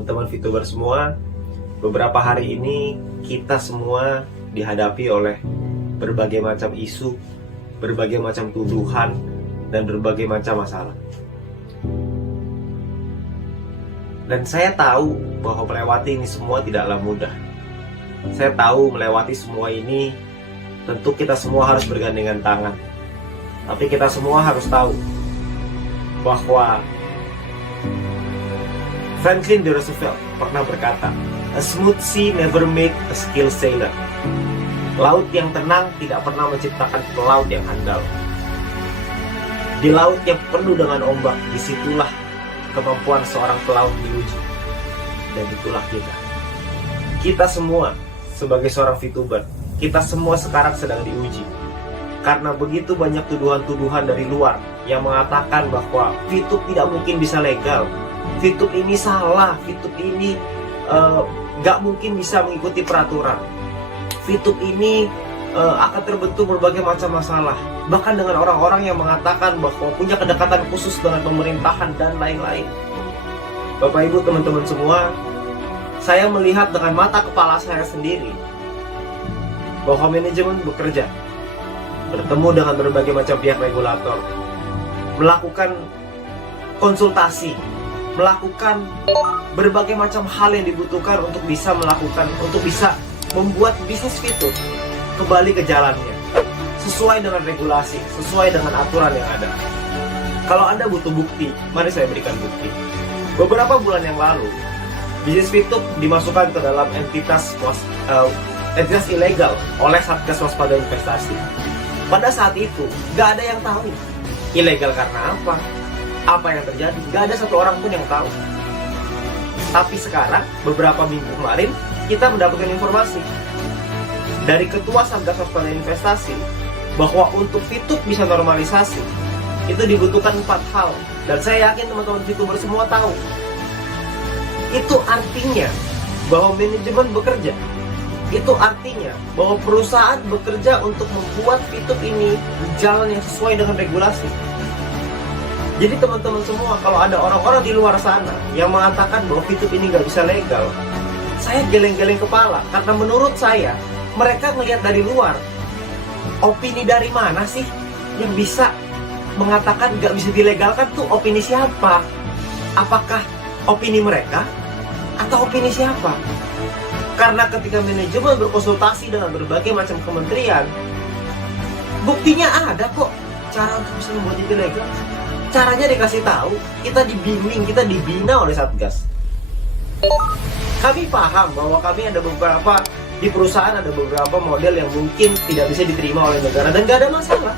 teman-teman VTuber semua. Beberapa hari ini kita semua dihadapi oleh berbagai macam isu, berbagai macam tuduhan, dan berbagai macam masalah. Dan saya tahu bahwa melewati ini semua tidaklah mudah. Saya tahu melewati semua ini tentu kita semua harus bergandengan tangan. Tapi kita semua harus tahu bahwa Franklin D. Roosevelt pernah berkata, "A smooth sea never make a skilled sailor." Laut yang tenang tidak pernah menciptakan pelaut yang handal. Di laut yang penuh dengan ombak, disitulah kemampuan seorang pelaut diuji. Dan itulah kita. Kita semua sebagai seorang VTuber, kita semua sekarang sedang diuji. Karena begitu banyak tuduhan-tuduhan dari luar yang mengatakan bahwa VTube tidak mungkin bisa legal. VTube ini salah, VTube ini gak mungkin bisa mengikuti peraturan. VTube ini akan terbentuk berbagai macam masalah. Bahkan dengan orang-orang yang mengatakan bahwa punya kedekatan khusus dengan pemerintahan dan lain-lain. Bapak Ibu teman-teman semua, saya melihat dengan mata kepala saya sendiri bahwa manajemen bekerja, bertemu dengan berbagai macam pihak regulator, melakukan konsultasi, melakukan berbagai macam hal yang dibutuhkan untuk bisa membuat bisnis VTube kembali ke jalannya sesuai dengan regulasi, sesuai dengan aturan yang ada. Kalau Anda butuh bukti, mari saya berikan bukti. Beberapa bulan yang lalu, bisnis VTube dimasukkan ke dalam entitas ilegal oleh Satgas Waspada Investasi. Pada saat itu, gak ada yang tahu ilegal karena apa yang terjadi, gak ada satu orang pun yang tahu. Tapi sekarang, beberapa minggu kemarin, kita mendapatkan informasi dari Ketua Satgas Waspada Investasi bahwa untuk VTube bisa normalisasi, itu dibutuhkan 4 hal. Dan saya yakin teman-teman VTuber semua tahu. Itu artinya bahwa manajemen bekerja. Itu artinya bahwa perusahaan bekerja untuk membuat VTube ini jalan yang sesuai dengan regulasi. Jadi teman-teman semua, kalau ada orang-orang di luar sana yang mengatakan bahwa VTube ini nggak bisa legal, saya geleng-geleng kepala. Karena menurut saya, mereka melihat dari luar. Opini dari mana sih yang bisa mengatakan nggak bisa dilegalkan? Tuh opini siapa? Apakah opini mereka atau opini siapa? Karena ketika manajemen berkonsultasi dengan berbagai macam kementerian, buktinya ada kok cara untuk bisa membuat itu legal. Caranya dikasih tahu, kita dibimbing, kita dibina oleh Satgas. Kami paham bahwa kami ada beberapa di perusahaan, ada beberapa model yang mungkin tidak bisa diterima oleh negara dan gak ada masalah.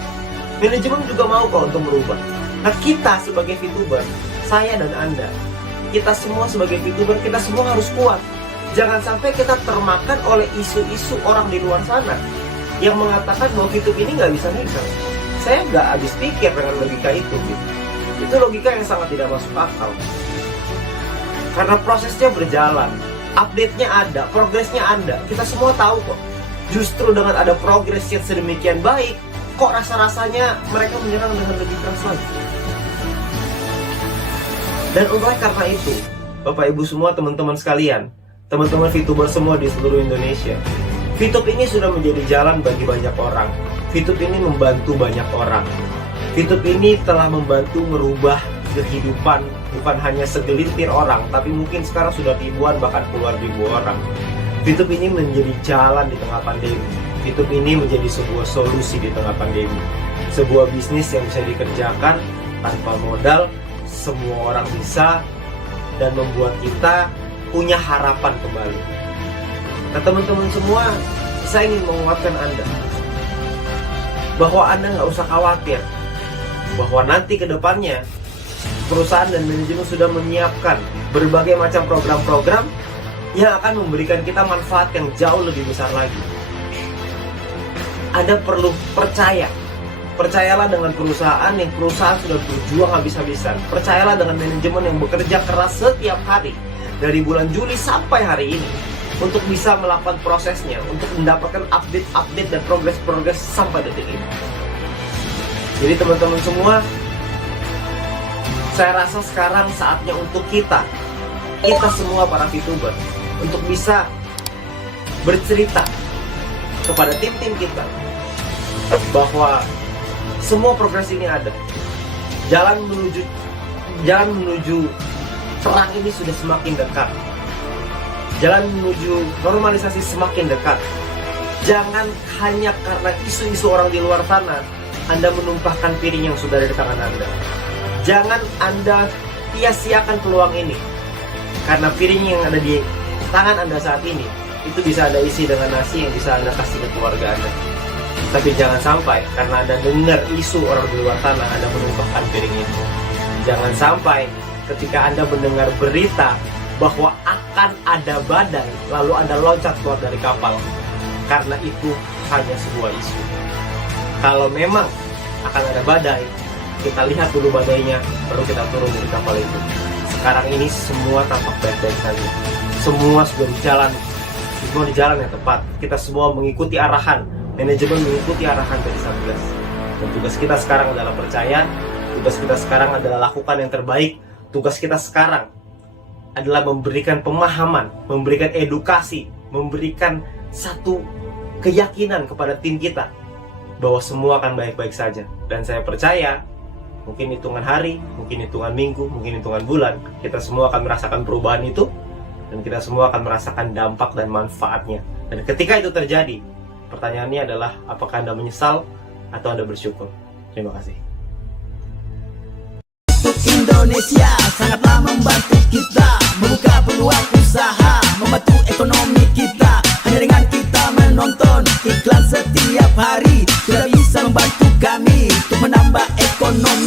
Manajemen juga mau kok untuk merubah. Nah, kita sebagai VTuber, saya dan Anda, kita semua sebagai VTuber, kita semua harus kuat. Jangan sampai kita termakan oleh isu-isu orang di luar sana yang mengatakan bahwa VTube ini nggak bisa legal. Saya nggak habis pikir dengan logika itu. Itu logika yang sangat tidak masuk akal. Karena prosesnya berjalan, update-nya ada, progresnya ada. Kita semua tahu kok. Justru dengan ada progres yang sedemikian baik, kok rasa-rasanya mereka menyerang dengan lebih keras lagi. Dan oleh karena itu, Bapak Ibu semua, teman-teman sekalian, teman-teman VTuber semua di seluruh Indonesia, VTube ini sudah menjadi jalan bagi banyak orang. VTube ini membantu banyak orang. VTube ini telah membantu merubah kehidupan bukan hanya segelintir orang, tapi mungkin sekarang sudah ribuan bahkan puluhan ribu orang. VTube ini menjadi jalan di tengah pandemi. VTube ini menjadi sebuah solusi di tengah pandemi. Sebuah bisnis yang bisa dikerjakan tanpa modal, semua orang bisa, dan membuat kita punya harapan kembali. Nah teman-teman semua, saya ingin menguatkan Anda bahwa Anda nggak usah khawatir bahwa nanti ke depannya perusahaan dan manajemen sudah menyiapkan berbagai macam program-program yang akan memberikan kita manfaat yang jauh lebih besar lagi. Anda perlu percaya. Percayalah dengan perusahaan sudah berjuang habis-habisan. Percayalah dengan manajemen yang bekerja keras setiap hari dari bulan Juli sampai hari ini untuk bisa melakukan prosesnya, untuk mendapatkan update-update dan progres-progres sampai detik ini. Jadi teman-teman semua, saya rasa sekarang saatnya untuk kita kita semua para VTuber untuk bisa bercerita kepada tim-tim kita bahwa semua progres ini ada. Jalan menuju terang ini sudah semakin dekat. Jalan menuju normalisasi semakin dekat. Jangan hanya karena isu-isu orang di luar sana Anda menumpahkan piring yang sudah ada di tangan Anda. Jangan Anda sia-siakan peluang ini, karena piring yang ada di tangan Anda saat ini itu bisa Anda isi dengan nasi yang bisa Anda kasih ke keluarga Anda. Tapi jangan sampai karena Anda dengar isu orang di luar sana Anda menumpahkan piring itu. Jangan sampai ketika Anda mendengar berita bahwa akan ada badai lalu Anda loncat keluar dari kapal, karena itu hanya sebuah isu. Kalau memang akan ada badai, kita lihat dulu badainya, baru kita turun dari kapal itu. Sekarang ini semua tampak baik-baik saja. Semua sudah di jalan yang tepat. Kita semua mengikuti arahan, manajemen mengikuti arahan dari Satgas. Dan tugas kita sekarang adalah percaya, tugas kita sekarang adalah lakukan yang terbaik, tugas kita sekarang adalah memberikan pemahaman, memberikan edukasi, memberikan satu keyakinan kepada tim kita bahwa semua akan baik-baik saja. Dan saya percaya mungkin hitungan hari, mungkin hitungan minggu, mungkin hitungan bulan, kita semua akan merasakan perubahan itu, dan kita semua akan merasakan dampak dan manfaatnya. Dan ketika itu terjadi, pertanyaannya adalah apakah Anda menyesal atau Anda bersyukur? Terima kasih. Indonesia sangatlah membantu kita membuka peluang usaha, membantu ekonomi kita. Hanya dengan kita menonton iklan setiap hari sudah bisa membantu kami untuk menambah ekonomi.